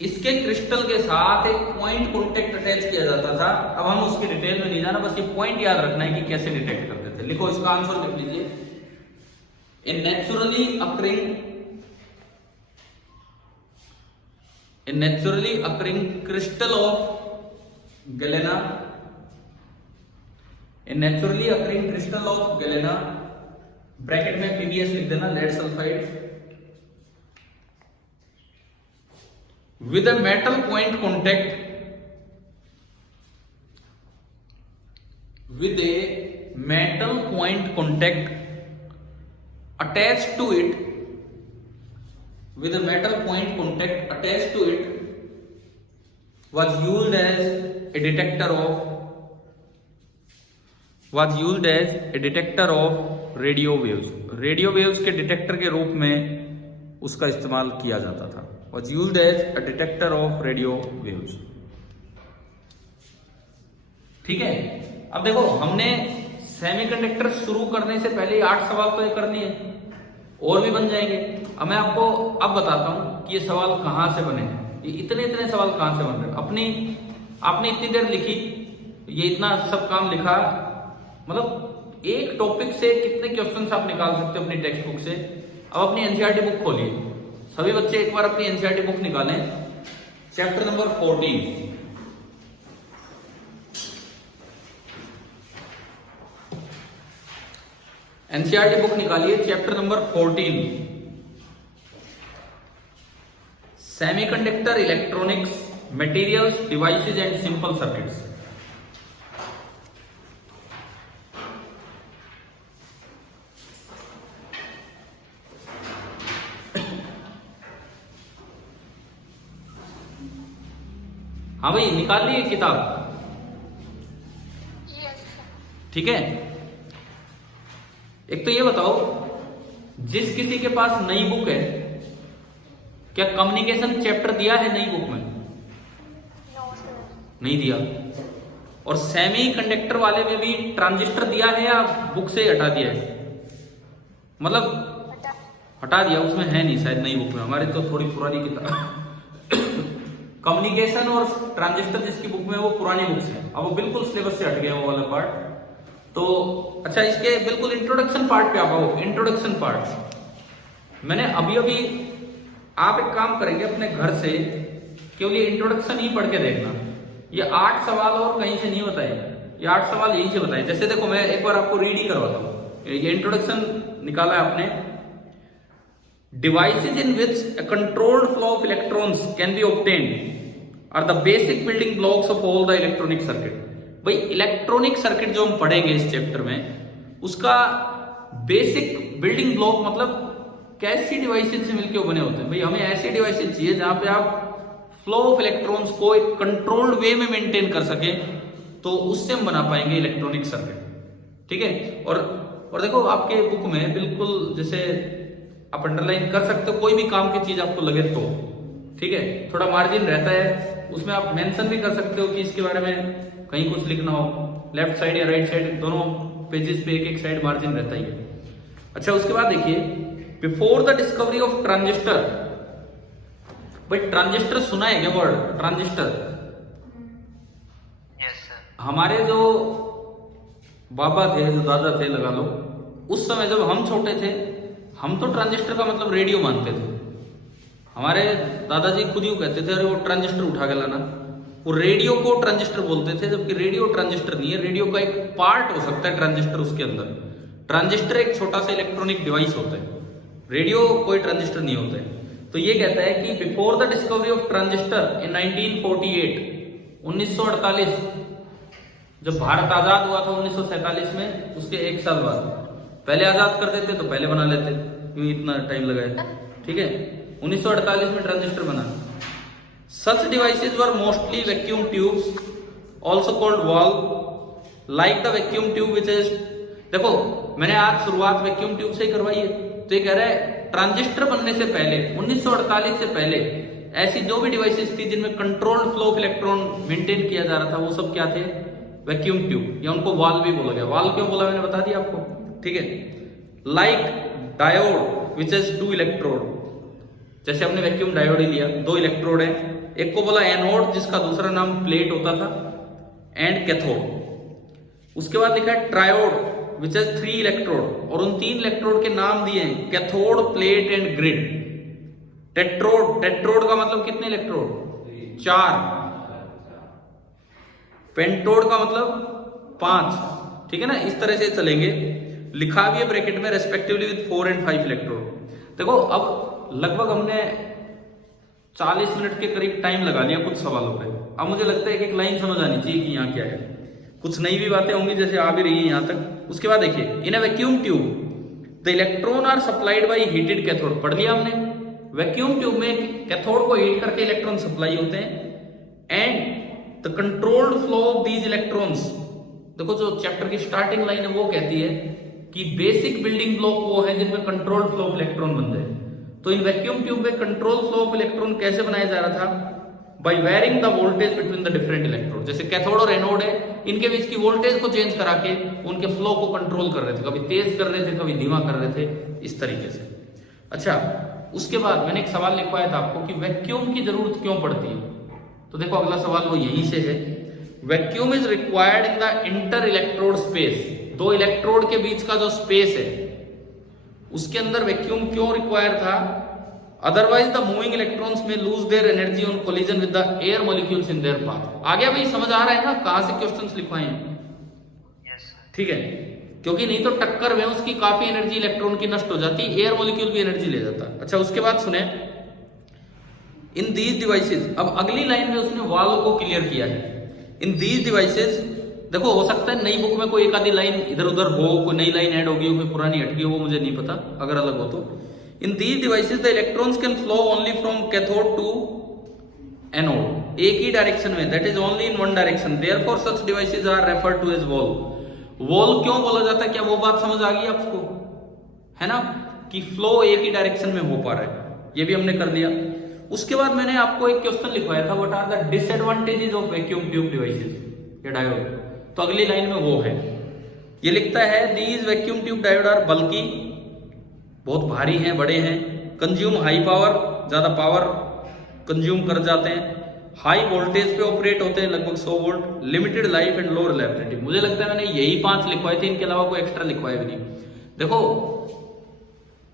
इसके क्रिस्टल के साथ एक पॉइंट कॉन्टेक्ट अटैच किया जाता था। अब हम उसकी डिटेल में नहीं जाना, बस ये पॉइंट याद रखना है कि कैसे डिटेक्ट करते थे। लिखो, इसका आंसर लिख लीजिए, a naturally occurring crystal of galena, a naturally occurring crystal of galena, bracket में पीबीएस लिख देना, lead sulphide, with a metal point contact attached to it was used as a detector of radio waves के detector के रूप में उसका इस्तेमाल किया जाता था। was used as a detector of radio waves। ठीक है, अब देखो हमने सेमीकंडक्टर शुरू करने से पहले 8 सवाल तो ये कर लिए, और भी बन जाएंगे। अब मैं आपको अब बताता हूं कि ये सवाल कहां से बने, ये इतने सवाल कहां से बन रहे। आपने इतनी देर लिखी, ये इतना सब काम लिखा, मतलब एक टॉपिक से कितने क्वेश्चंस आप निकाल सकते हो अपनी टेक्स्ट बुक से। अब अपनी एनसीईआरटी बुक खोलिए, सभी बच्चे एक बार अपनी एनसीईआरटी बुक निकालें, चैप्टर नंबर 14। एनसीईआरटी बुक निकालिए, chapter number 14, semiconductor electronics materials devices and simple circuits. हाँ भाई, निकाल लिए किताब? ठीक है, एक तो ये बताओ, जिस किसी के पास नई बुक है, क्या कम्युनिकेशन चैप्टर दिया है नई बुक में? नहीं दिया। और सेमी कंडक्टर वाले में भी ट्रांजिस्टर दिया है या बुक से हटा दिया है? मतलब हटा दिया, उसमें है नहीं शायद नई बुक में, हमारी तो थोड़ी पुरानी किताब। कम्युनिकेशन और ट्रांजिस्टर जिसकी बुक में वो पुरानी बुक्स है, अब वो बिल्कुल सिलेबस से हट गया वो वाला पार्ट। तो अच्छा, इसके बिल्कुल इंट्रोडक्शन पार्ट पे आप आओ। इंट्रोडक्शन पार्ट मैंने अभी आप एक काम करेंगे अपने घर से, केवल ये इंट्रोडक्शन ही पढ़ के देखना। ये 8 सवाल और कहीं से नहीं बताए, ये 8 सवाल यहीं से बताए। जैसे देखो, मैं एक बार आपको रीड ही करवाता हूँ। ये इंट्रोडक्शन निकाला है आपने, devices in which a controlled flow of electrons can be obtained are the basic building blocks of all the electronic circuit. भाई, इलेक्ट्रॉनिक सर्किट जो हम पढ़ेंगे इस चैप्टर में, उसका बेसिक बिल्डिंग ब्लॉक मतलब कैसी डिवाइसेज से मिलकर बने होते हैं। भाई, हमें ऐसी डिवाइसेज चाहिए जहां पे आप फ्लो ऑफ इलेक्ट्रॉन्स को एक कंट्रोल्ड वे में मेंटेन कर सके, तो उससे हम बना पाएंगे इलेक्ट्रॉनिक सर्किट। ठीक है, और देखो आपके बुक में बिल्कुल जैसे आप अंडरलाइन कर सकते हो, कोई भी काम की चीज आपको लगे तो। ठीक है, थोड़ा मार्जिन रहता है, उसमें आप मेंशन भी कर सकते हो कि इसके बारे में कहीं कुछ लिखना हो, लेफ्ट साइड या राइट साइड, दोनों पेजेस पे एक साइड मार्जिन रहता ही है। अच्छा, उसके बाद देखिए, before the discovery of transistor. भाई, ट्रांजिस्टर सुना है क्या वर्ड ट्रांजिस्टर? Yes sir. हमारे जो बाबा थे, जो दादा थे लगा लो, उस समय जब हम छोटे थे, हम तो ट्रांजिस्टर का मतलब रेडियो मानते थे। हमारे दादाजी खुद ही कहते थे, अरे वो ट्रांजिस्टर उठा के लाना। वो रेडियो को ट्रांजिस्टर बोलते थे, जबकि रेडियो ट्रांजिस्टर नहीं है, रेडियो का एक पार्ट हो सकता है ट्रांजिस्टर उसके अंदर। ट्रांजिस्टर एक छोटा सा इलेक्ट्रॉनिक डिवाइस होता है, रेडियो कोई ट्रांजिस्टर नहीं होता है। तो ये कहता है कि before the discovery of transistor इन 1948, 1948, जब भारत आजाद हुआ था 1947 में, उसके 1 साल बाद, पहले आजाद कर देते तो पहले बना लेते, क्यों इतना टाइम लगाया। ठीक है, 1948 में ट्रांजिस्टर बना। Such devices were mostly vacuum tubes, also called valve, like the vacuum tube which is। देखो, मैंने आज शुरुआत वैक्यूम ट्यूब से ही करवाई है, तो ये कह रहा है ट्रांजिस्टर बनने से पहले, 1948 से पहले, ऐसी जो भी डिवाइसेस थी जिनमें controlled flow of electron maintain किया जा रहा था, वो सब क्या थे? वैक्यूम ट्यूब, या उनको वाल्व भी बोला गया। वाल्व क्यों बोला मैंने बता दिया आपको। ठीक है, like diode which is 2 electrode. जैसे हमने वैक्यूम डायोड ही लिया, 2 इलेक्ट्रोड है, एक को बोला एनोड, जिसका दूसरा नाम प्लेट होता था, एंड कैथोड। उसके बाद लिखा है ट्रायोड विच इज 3 इलेक्ट्रोड, और उन 3 इलेक्ट्रोड के नाम दिए हैं cathode, plate and grid. Tetrode का मतलब कितने इलेक्ट्रोड? 4। पेंटोड का मतलब 5। ठीक है ना, इस तरह से चलेंगे। लिखा भी है ब्रैकेट में रेस्पेक्टिवली विद 4 एंड 5 इलेक्ट्रोड। देखो, अब लगभग हमने 40 मिनट के करीब टाइम लगा लिया कुछ सवालों पे। अब मुझे लगता है कि एक लाइन समझ आनी चाहिए कि यहाँ क्या है। कुछ नई भी बातें होंगी जैसे आ भी रही है यहाँ तक। उसके बाद देखिए, in a vacuum tube the electron are supplied by heated cathode, पढ़ लिया हमने। वैक्यूम ट्यूब में कैथोड को हीट करके इलेक्ट्रॉन सप्लाई होते हैं and the controlled flow of these electrons. देखो जो चैप्टर की स्टार्टिंग लाइन है वो कहती है कि बेसिक बिल्डिंग ब्लॉक वो है जिनमें कंट्रोल्ड फ्लो ऑफ इलेक्ट्रॉन बन जाए। तो इन वैक्यूम ट्यूब में कंट्रोल फ्लो ऑफ इलेक्ट्रॉन कैसे बनाया जा रहा था? By varying the voltage between the different electrode. जैसे कैथोड और एनोड है, इनके बीच की वोल्टेज को चेंज करा के उनके फ्लो को कंट्रोल कर रहे थे, कभी तेज कर रहे थे कभी धीमा कर रहे थे, इस तरीके से। अच्छा, उसके बाद मैंने एक सवाल लिखवाया था आपको कि वैक्यूम की जरूरत क्यों पड़ती है। तो देखो अगला सवाल वो यहीं से है। Vacuum is required in the inter electrode space. दो इलेक्ट्रोड के बीच का जो स्पेस है उसके अंदर वैक्यूम क्यों रिक्वायर था? अदरवाइज द मूविंग इलेक्ट्रॉन्स में lose their energy on collision with the air molecules in their path. आगे भाई समझ आ रहा है ना कहां से क्वेश्चंस लिखवाए हैं? ठीक है, क्योंकि नहीं तो टक्कर में उसकी काफी एनर्जी इलेक्ट्रॉन की नष्ट हो जाती, एयर मॉलिक्यूल भी एनर्जी ले जाता। अच्छा, उसके बाद सुने, इन दीज डिवाइसेज, अब अगली लाइन में उसने वाल्व को क्लियर किया है। इन दीज डिवाइसेज, देखो हो सकता है नई बुक में कोई एक आधी लाइन इधर उधर हो, कोई नई लाइन ऐड होगी, कोई पुरानी हट गई हो, वो मुझे नहीं पता, अगर अलग हो तो। In these devices the electrons can flow only from cathode to anode, एक ही डायरेक्शन में, that is only in one direction, therefore such devices are referred to as valve. Valve क्यों बोला जाता है? क्या वो बात समझ आ गई आपको? है ना, कि फ्लो एक ही डायरेक्शन में हो पा रहा है, ये भी हमने कर लिया। उसके बाद मैंने आपको एक क्वेश्चन लिखवाया था, what are the disadvantages of vacuum tube devices या डायोड। तो अगली लाइन में वो है, ये लिखता है these vacuum tube diode are bulky, बहुत भारी हैं, बड़े हैं, कंज्यूम हाई पावर, ज्यादा पावर कंज्यूम कर जाते हैं, हाई वोल्टेज पे ऑपरेट होते हैं, लगभग 100 volt, limited life and low reliability. मुझे लगता है मैंने यही 5 लिखवाए थे, इनके अलावा कोई एक्स्ट्रा लिखवाए भी नहीं। देखो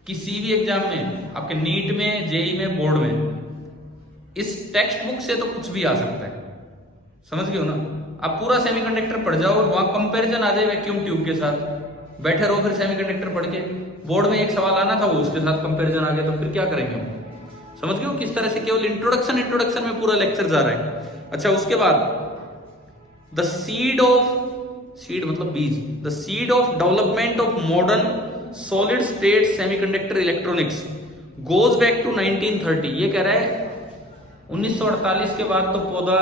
किसी भी एग्जाम में, आपके नीट में, जेई में, बोर्ड में, इस टेक्स्ट बुक से तो कुछ भी आ सकता है, समझ गए हो ना। आप पूरा सेमीकंडक्टर पढ़ जाओ और वहां कंपैरिजन आ जाए वैक्यूम ट्यूब के साथ, बैठे रहो फिर सेमीकंडक्टर पढ़ के, बोर्ड में एक सवाल आना था वो उसके साथ कंपैरिजन आ गया, तो फिर क्या करेंगे हम? समझ गए हो किस तरह से केवल इंट्रोडक्शन में पूरा लेक्चर जा रहा है। अच्छा, उसके बाद द सीड मतलब बीज, the seed of development of modern solid state semiconductor electronics goes back to 1930। ये कह रहा है 1948 के बाद तो पौधा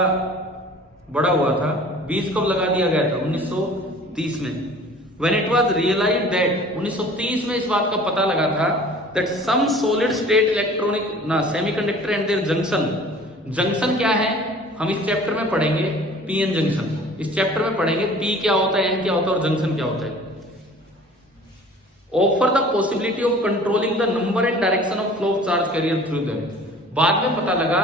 बड़ा हुआ था, बीज कब लगा दिया गया था? 1930 में। When it was realized that 1930 में इस बात का पता लगा था that some solid state electronic semiconductor and their junction क्या है हम इस चैप्टर में पढ़ेंगे, पीएन जंक्शन इस चैप्टर में पढ़ेंगे, पी क्या होता है, एन क्या होता है और जंक्शन क्या होता है। Offer the possibility of controlling the number and direction of flow of charge career through them. बाद में पता लगा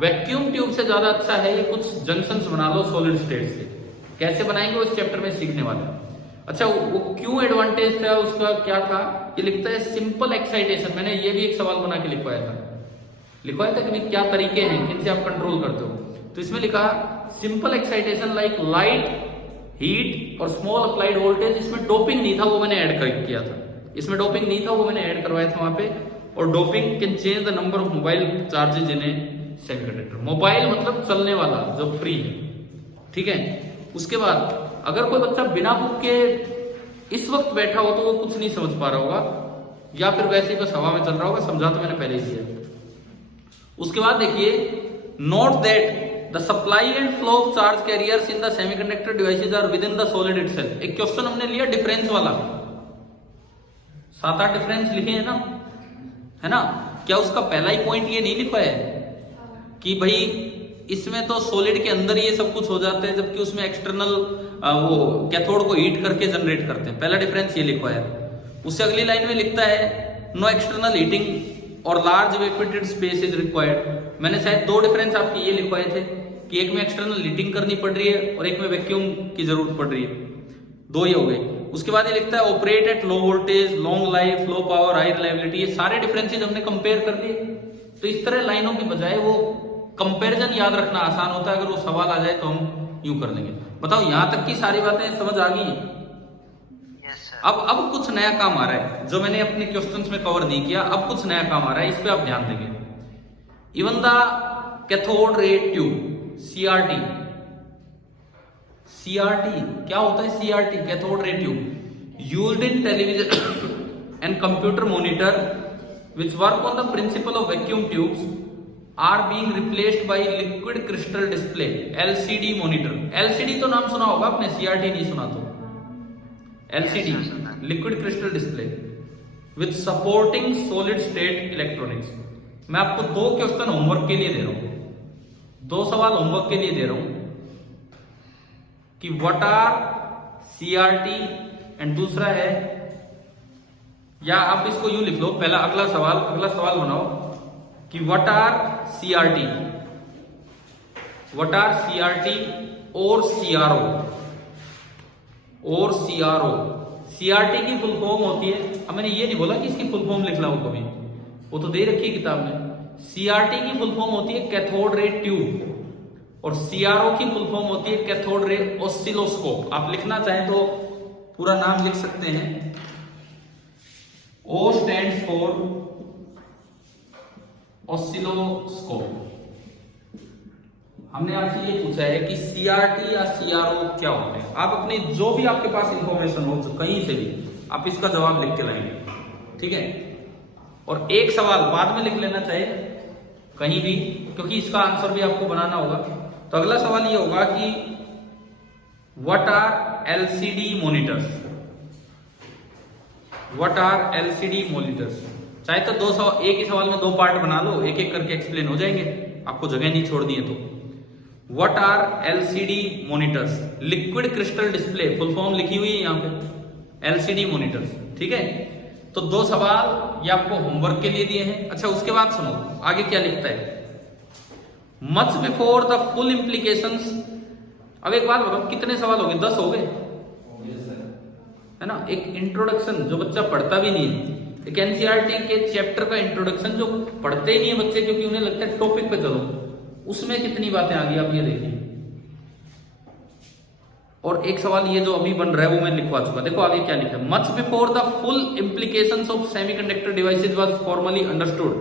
वैक्यूम ट्यूब से ज्यादा अच्छा है ये कुछ जंक्शंस बना लो सॉलिड स्टेट से। कैसे बनाएंगे वो इस चैप्टर में सीखने वाले। अच्छा, वो क्यों एडवांटेज था, उसका क्या था, ये लिखता है सिंपल एक्साइटेशन। मैंने ये भी एक सवाल बना के लिखवाया था कि क्या तरीके हैं किनसे आप कंट्रोल करते हो। तो इसमें लिखा simple excitation like light, heat और स्मॉल अप्लाइड वोल्टेज। इसमें डोपिंग नहीं था, वो मैंने ऐड किया था, इसमें डोपिंग नहीं था, वो मैंने ऐड करवाया था वहां पे। और doping can change the number of mobile charges in A semiconductor. Mobile मतलब चलने वाला जो फ्री है, ठीक है। उसके बाद अगर कोई बच्चा बिना बुक के इस वक्त बैठा हो तो वो कुछ नहीं समझ पा रहा होगा, या फिर वैसे ही बस हवा में चल रहा होगा, समझा तो मैंने पहले ही दिया। उसके बाद देखिए, note that the supply and flow of charge carriers in the semiconductor devices are within the solid itself. एक क्वेश्चन हमने लिया डिफरेंस वाला, 7-8 डिफरेंस लिखे हैं ना, है ना। क्या उसका पहला ही पॉइंट ये नहीं लिखा है कि भाई इसमें तो सॉलिड के अंदर ये सब कुछ हो जाता है, जबकि उसमें एक्सटर्नल वो कैथोड को हीट करके जनरेट करते हैं। पहला डिफरेंस ये लिखा है। उससे अगली लाइन में लिखता है नो एक्सटर्नल हीटिंग और लार्ज इवेक्यूएटेड स्पेस इज रिक्वायर्ड। मैंने शायद 2 डिफरेंस आपके ये लिखवाए थे कि एक में एक्सटर्नल हीटिंग करनी पड़ रही है और एक में वैक्यूम की जरूरत पड़ रही है, 2 ही हो गए। उसके बाद ये लिखता है operate at low voltage, long life, low power, high reliability. ये सारे डिफरेंसेज हमने कंपेयर कर लिए। तो इस तरह लाइनों की बजाय वो कंपैरिजन याद रखना आसान होता है। अगर वो सवाल आ जाए तो हम यूं कर लेंगे। बताओ यहां तक की सारी बातें समझ आ गई? अब कुछ नया काम आ रहा है जो मैंने अपने क्वेश्चंस में कवर नहीं किया। अब कुछ नया काम आ रहा है, इस पे आप ध्यान देंगे। Even the cathode ray tube CRT. CRT क्या होता है? CRT cathode ray tube used in television and computer monitor which work on the principle of vacuum tubes are being replaced by liquid crystal display LCD monitor। LCD तो नाम सुना होगा आपने, CRT नहीं सुना तो। LCD liquid crystal display with supporting solid state electronics। मैं आपको 2 क्वेश्चन होमवर्क के लिए दे रहा हूं, 2 सवाल होमवर्क के लिए दे रहा हूं कि व्हाट आर CRT एंड दूसरा है, या आप इसको यूं लिख लो, पहला अगला सवाल बनाओ कि what are CRT, what are CRT और CRO। CRT की फुल फॉर्म होती है, अब मैंने ये नहीं बोला कि इसकी फुल फॉर्म लिख लाऊं कभी, वो तो दे रखी है किताब में। CRT की फुल फॉर्म होती है कैथोड रे ट्यूब और CRO की फुल फॉर्म होती है कैथोड रे ऑसिलोस्कोप। आप लिखना चाहें तो पूरा नाम लिख सकते हैं। O stands for oscilloscope. हमने आपसे ये पूछा है कि CRT या CRO क्या होते हैं। आप अपनी जो भी आपके पास इंफॉर्मेशन हो कहीं से भी आप इसका जवाब लिख के लाएंगे, ठीक है। और एक सवाल बाद में लिख लेना चाहिए कहीं भी, क्योंकि इसका आंसर भी आपको बनाना होगा। तो अगला सवाल ये होगा कि what are LCD monitors, what are LCD monitors. चाहे तो एक ही सवाल में 2 पार्ट बना लो, एक एक करके एक्सप्लेन हो जाएंगे, आपको जगह नहीं छोड़नी है तो। What are LCD monitors, liquid crystal display full form लिखी हुई है यहाँ पे, LCD मॉनिटर्स, ठीक है। तो 2 सवाल ये आपको होमवर्क के लिए दिए हैं। अच्छा, उसके बाद सुनो आगे क्या लिखता है, much before the full implications. अब एक बात बताओ, कितने सवाल हो गए? 10 हो गए, है ना। एक इंट्रोडक्शन जो बच्चा पढ़ता भी नहीं है, एक NCERT के चैप्टर का इंट्रोडक्शन जो पढ़ते ही नहीं है बच्चे, क्योंकि उन्हें लगता है टॉपिक पे चलो, उसमें कितनी बातें आ गई आप ये देखिए। और एक सवाल ये जो अभी बन रहा है वो मैं लिखवा चुका, देखो आगे क्या लिखा है, much before the full implications of semiconductor devices was formally understood.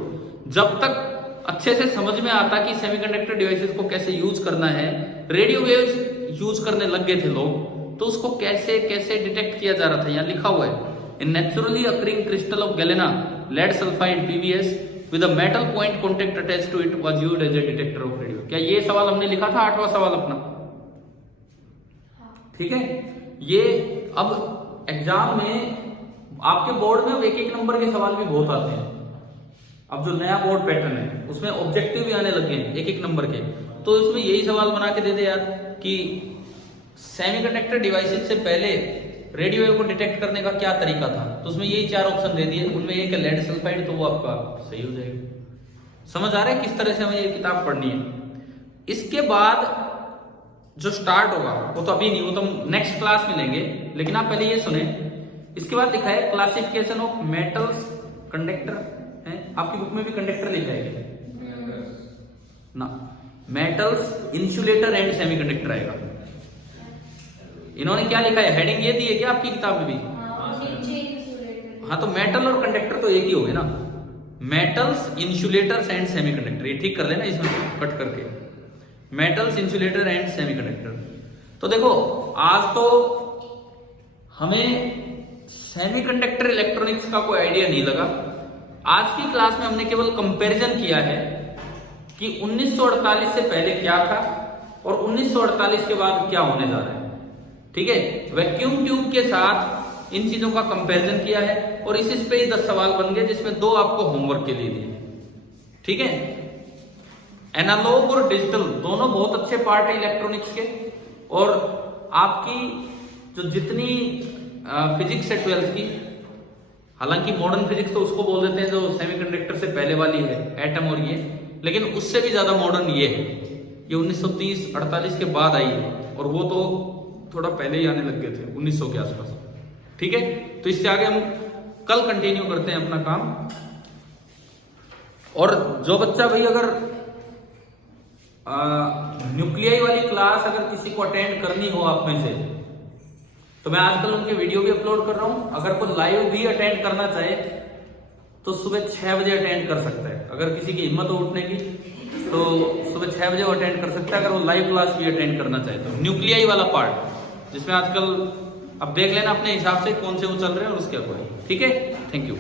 जब तक अच्छे से समझ में आता कि सेमीकंडक्टर डिवाइसेस को कैसे यूज करना है, रेडियो वेव्स यूज करने लग गए थे लोग, तो उसको कैसे कैसे डिटेक्ट किया जा रहा था। यहाँ लिखा हुआ है, in naturally occurring crystal of galena lead sulphide PbS with a metal point contact attached to it was used as a detector of radio. क्या ये सवाल हमने लिखा था 8वां सवाल अपना, ठीक है। ये अब एग्जाम में आपके बोर्ड में एक एक नंबर के सवाल भी बहुत आते हैं। अब जो नया बोर्ड पैटर्न है उसमें ऑब्जेक्टिव भी आने लग गए एक एक नंबर के, तो इसमें यही सवाल बना के दे दे यार कि सेमीकंडक्टर डिवाइसेस से पहले रेडियो वेव को डिटेक्ट करने का क्या तरीका था। तो उसमें यही 4 ऑप्शन दे दिए, उनमें एक है लेड सल्फाइड, तो वो आपका सही हो जाएगा। समझ आ रहा है किस तरह से हमें ये किताब पढ़नी है। इसके बाद जो स्टार्ट होगा वो तो अभी नहीं, वो तो नेक्स्ट क्लास में लेंगे, लेकिन आप पहले ये सुने। इसके बाद लिखा है क्लासिफिकेशन ऑफ मेटल्स कंडक्टर, है आपकी बुक में भी कंडक्टर लिखा है ना, मेटल्स इंसुलेटर एंड सेमीकंडक्टर आएगा। इन्होंने क्या लिखा है, हेडिंग ये दी है क्या आपकी किताब में भी? हाँ, तो मेटल और कंडक्टर तो एक ही हो गए ना, मेटल्स इंसुलेटर्स एंड सेमीकंडक्टर, ये ठीक कर लेना इसमें कट करके, मेटल्स इंसुलेटर एंड सेमीकंडक्टर। तो देखो आज तो हमें सेमीकंडक्टर इलेक्ट्रॉनिक्स का कोई आइडिया नहीं लगा। आज की क्लास में हमने केवल कंपैरिजन किया है कि 1948 से पहले क्या था और 1948 के बाद क्या होने जा रहा है, ठीक है। वैक्यूम ट्यूब के साथ इन चीजों का कंपैरिजन किया है और इस पे ही 10 सवाल बन गए, जिसमें 2 आपको होमवर्क के लिए दिए, ठीक है। एनालॉग और डिजिटल दोनों बहुत अच्छे पार्ट है इलेक्ट्रॉनिक्स के, और आपकी जो जितनी फिजिक्स है 12th की, हालांकि मॉडर्न फिजिक्स तो उसको बोल देते हैं जो सेमीकंडक्टर से पहले वाली है, एटम और ये, लेकिन उससे भी ज्यादा मॉडर्न ये है, ये 1930-48 के बाद आई है, और वो तो थोड़ा पहले ही आने लग गए थे 1900 के आसपास, ठीक है। तो इससे आगे हम कल कंटिन्यू करते हैं अपना काम। और जो बच्चा भाई अगर न्यूक्लियाई वाली क्लास अगर किसी को अटेंड करनी हो आप में से, तो मैं आजकल उनके वीडियो भी अपलोड कर रहा हूं। अगर कोई लाइव भी अटेंड करना चाहे तो सुबह 6 बजे अटेंड कर सकता है, अगर किसी की हिम्मत हो उठने की। तो सुबह 6 बजे वो अटेंड कर सकता है, अगर वो लाइव क्लास भी अटेंड करना चाहे तो। न्यूक्लियाई वाला पार्ट जिसमें आजकल अब देख लेना अपने हिसाब से कौन से वो चल रहे हैं और उसके अकॉर्डिंग। ठीक है, थैंक यू।